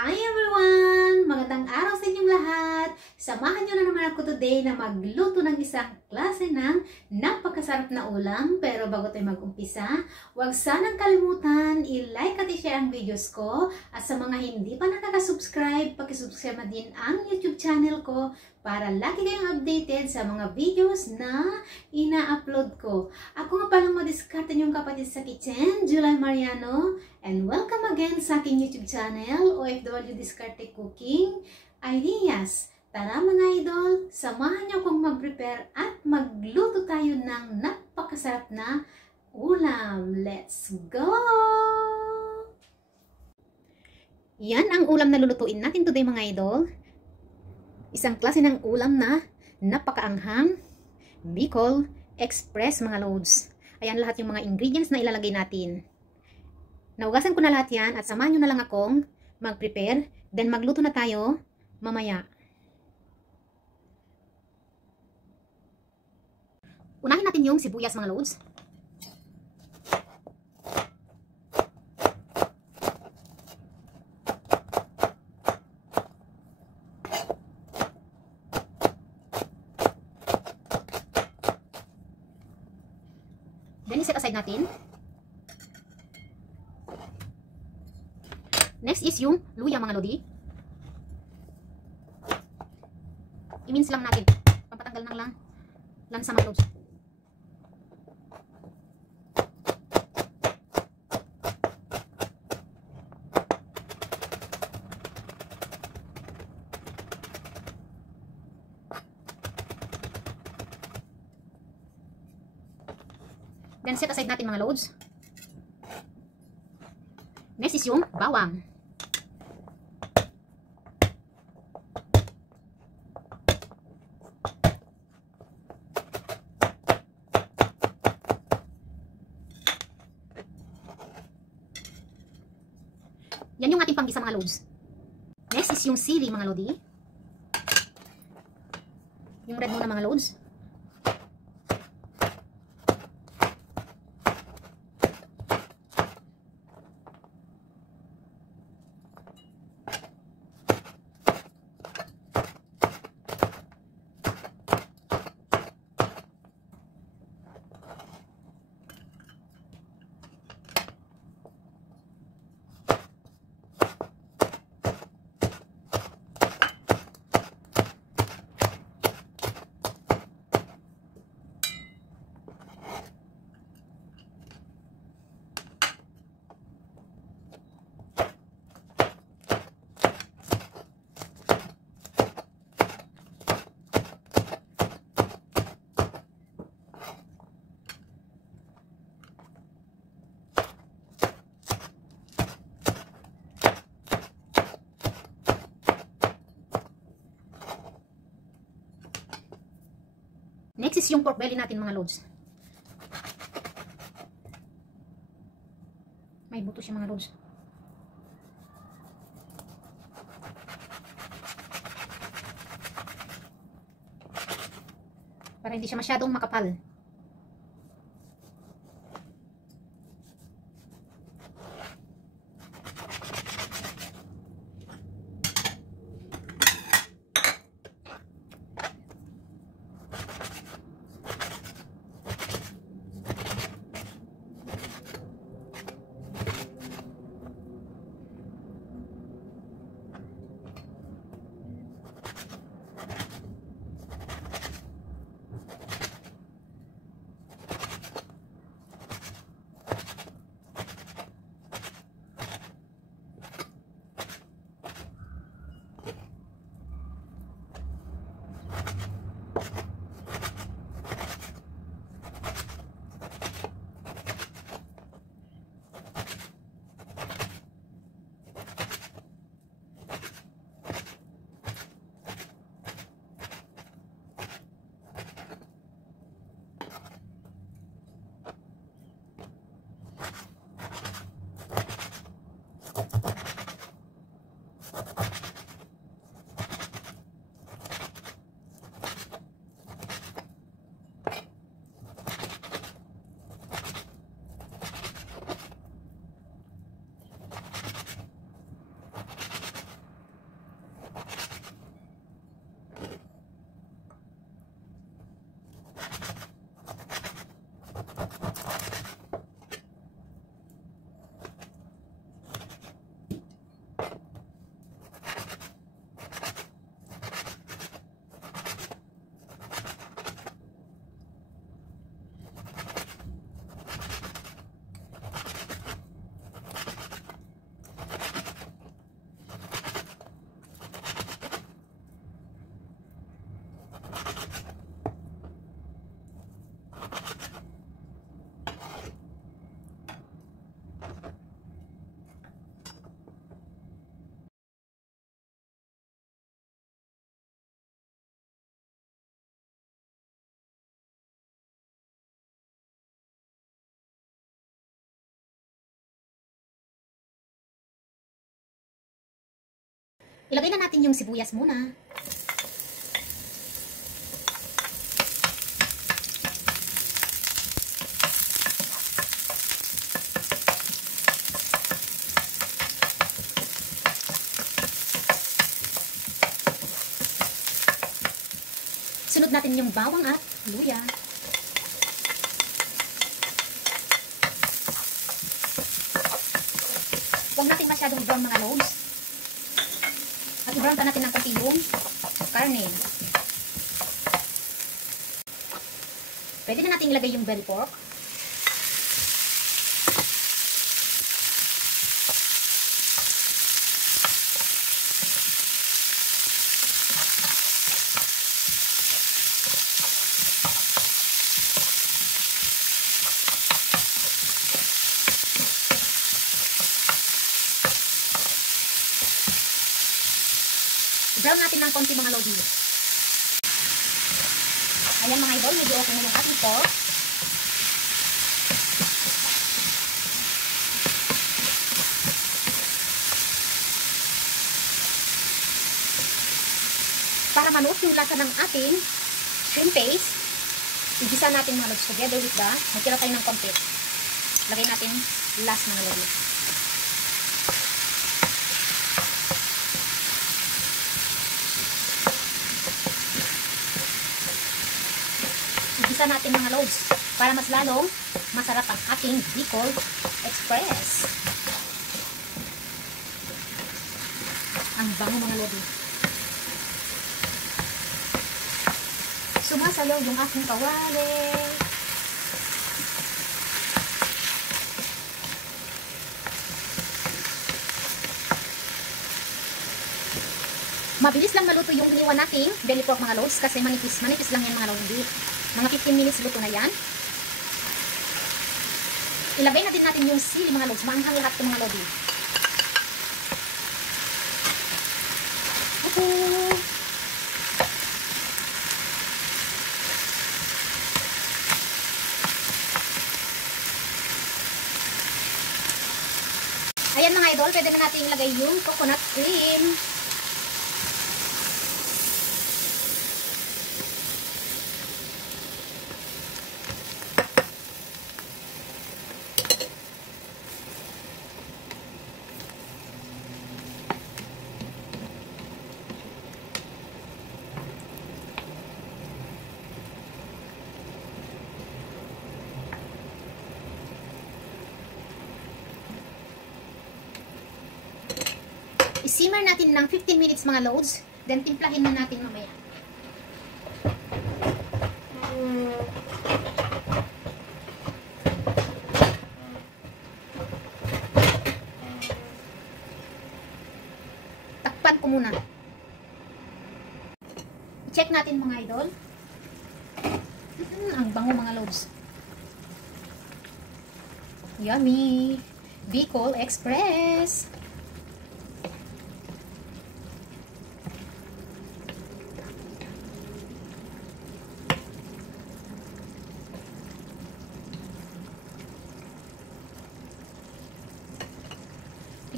Hi everyone! Magandang araw sa inyong lahat! Samahan nyo na naman ako today na magluto ng isang klase ng napakasarap na ulam. Pero bago tayo mag-umpisa, huwag sanang kalimutan i-like at i-share ang videos ko. At sa mga hindi pa nakaka-subscribe, pakisubscribe na din ang YouTube channel ko para lagi kayong updated sa mga videos na ina-upload ko. Ako nga palang madiskarte yung kapatid sa kitchen, July Mariano. And welcome again sa aking YouTube channel, OFW Diskarte Cooking Ideas. Tara mga idol, samahan niyo akong mag-prepare at magluto tayo ng napakasarap na ulam. Let's go! Yan ang ulam na lulutuin natin today mga idol. Isang klase ng ulam na napakaanghang, Bicol Express mga loads. Ayan lahat yung mga ingredients na ilalagay natin. Naugasan ko na lahat yan at samahan nyo na lang akong mag-prepare. Then magluto na tayo mamaya. Unahin natin yung sibuyas mga loads. Then set aside natin. Next is yung luya mga lodi. I-mince lang natin. Pampatanggal ng lansa mga lods. Then set aside natin mga loads. Next is yung bawang. Yan yung ating panggisa mga loads. Next is yung sili mga lodi. Yung red muna mga loads. Next is yung pork belly natin mga loads. May buto siya mga loads. Para hindi siya masyadong makapal. Ilagay na natin yung sibuyas muna. Sunod natin yung bawang at luya. Huwag natin masyadong i-brown mga loads. At i-brown pa natin ng konti yung karne. Pwede na natin ilagay yung belly pork. Brown natin ng konti mga lodi. Ayan mga idol, medyo okay na yung ating pork. Para manuot yung lasa ng ating shrimp paste, igisa natin mga lods together with the, magtira tayo ng konti. Lagay natin last mga lodi. Igisa natin mga loads para mas lalong masarap ang ating Bicol Express. Ang bango mga lodi. Sumasayaw yung aking kawali. Mabilis lang maluto yung iniwan nating belly pork mga loads kasi manipis lang yan mga loads. Mga 15 minutes luto na yan. Ilagay na din natin yung sili mga loads. Maanghang lahat ng mga lodi. Ayan mga idol, pwede na natin ilagay yung coconut cream. I-simmer natin ng 15 minutes mga loads. Then, timplahin na natin mamaya. Takpan ko muna. I-check natin mga idol. Ang bango mga loads. Yummy! Bicol Express!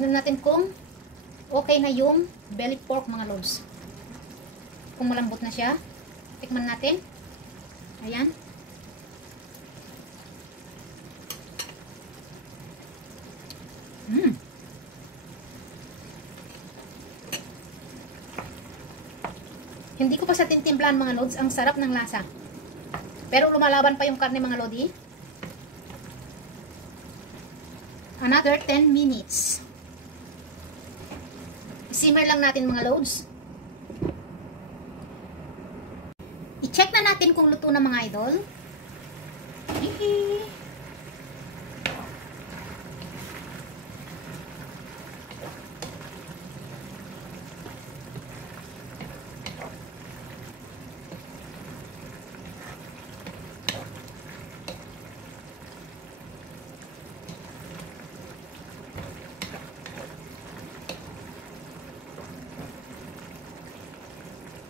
Tingnan natin kung okay na yung belly pork mga loads. Kung malambot na siya, tikman natin. Ayan. Hindi ko pa sa tintimplan mga loads. Ang sarap ng lasa. Pero lumalaban pa yung karne mga lodi. Another 10 minutes. Simmer lang natin mga loads. I-check na natin kung luto na mga idol.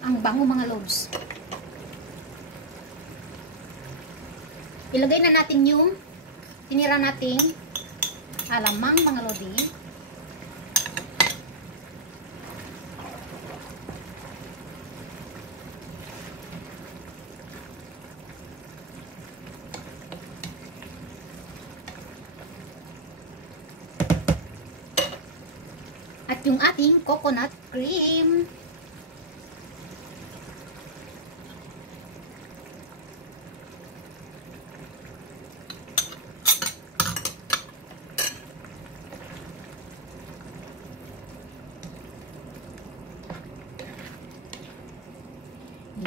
Ang bango mga loads. Ilagay na natin yung tinira nating alamang mga lodi. At yung ating coconut cream.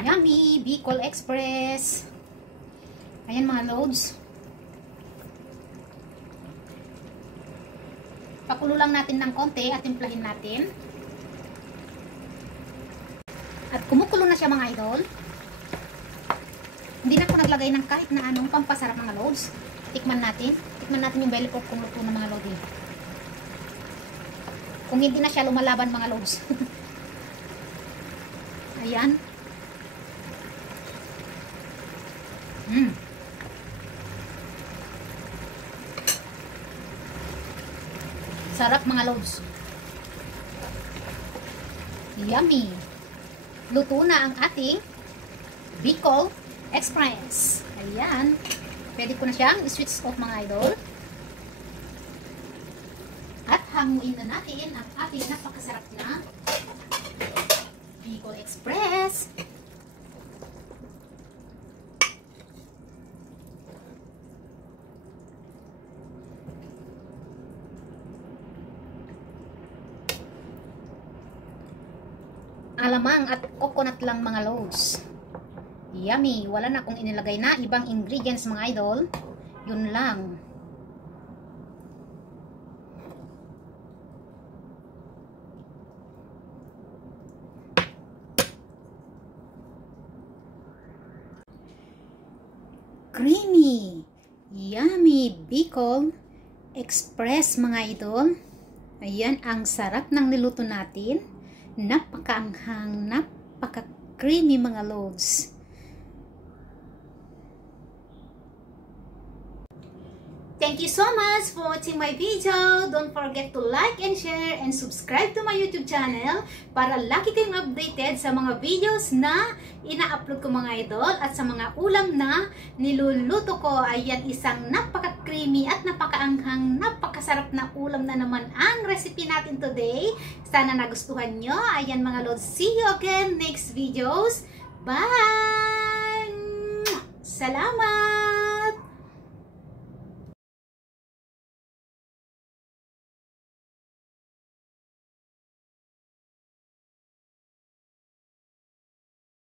Yummy! Bicol Express. Ayan mga loads. Pakulo lang natin ng konti at timplahin natin. At kumukulo na siya mga idol. Hindi na ako naglagay ng kahit na anong pampasarap mga loads. Tikman natin. Tikman natin yung belly pork kung luto na mga loads. Kung hindi na siya lumalaban mga loads. Ayan. Sarap mga loads. Yummy. Luto na ang ating Bicol Express. Ayan. Pwede ko na siyang i-switch off mga idol. At hanguin na natin ang ating napakasarap na Bicol Express. Alamang at coconut lang mga loads. Yummy. Wala na akong inilagay na ibang ingredients mga idol. Yun lang. Creamy. Yummy Bicol Express mga idol. Ayan ang sarap ng niluto natin. Napakaanghang, napaka-creamy mga loads. Thank you so much for watching my video. Don't forget to like and share and subscribe to my YouTube channel para lagi kayong updated sa mga videos na ina-upload ko mga idol at sa mga ulam na niluluto ko. Ayan, isang napaka-creamy at napakaanghang, napakasarap na ulam na naman ang recipe natin today. Sana nagustuhan nyo. Ayan mga lods, see you again next videos. Bye! Salamat!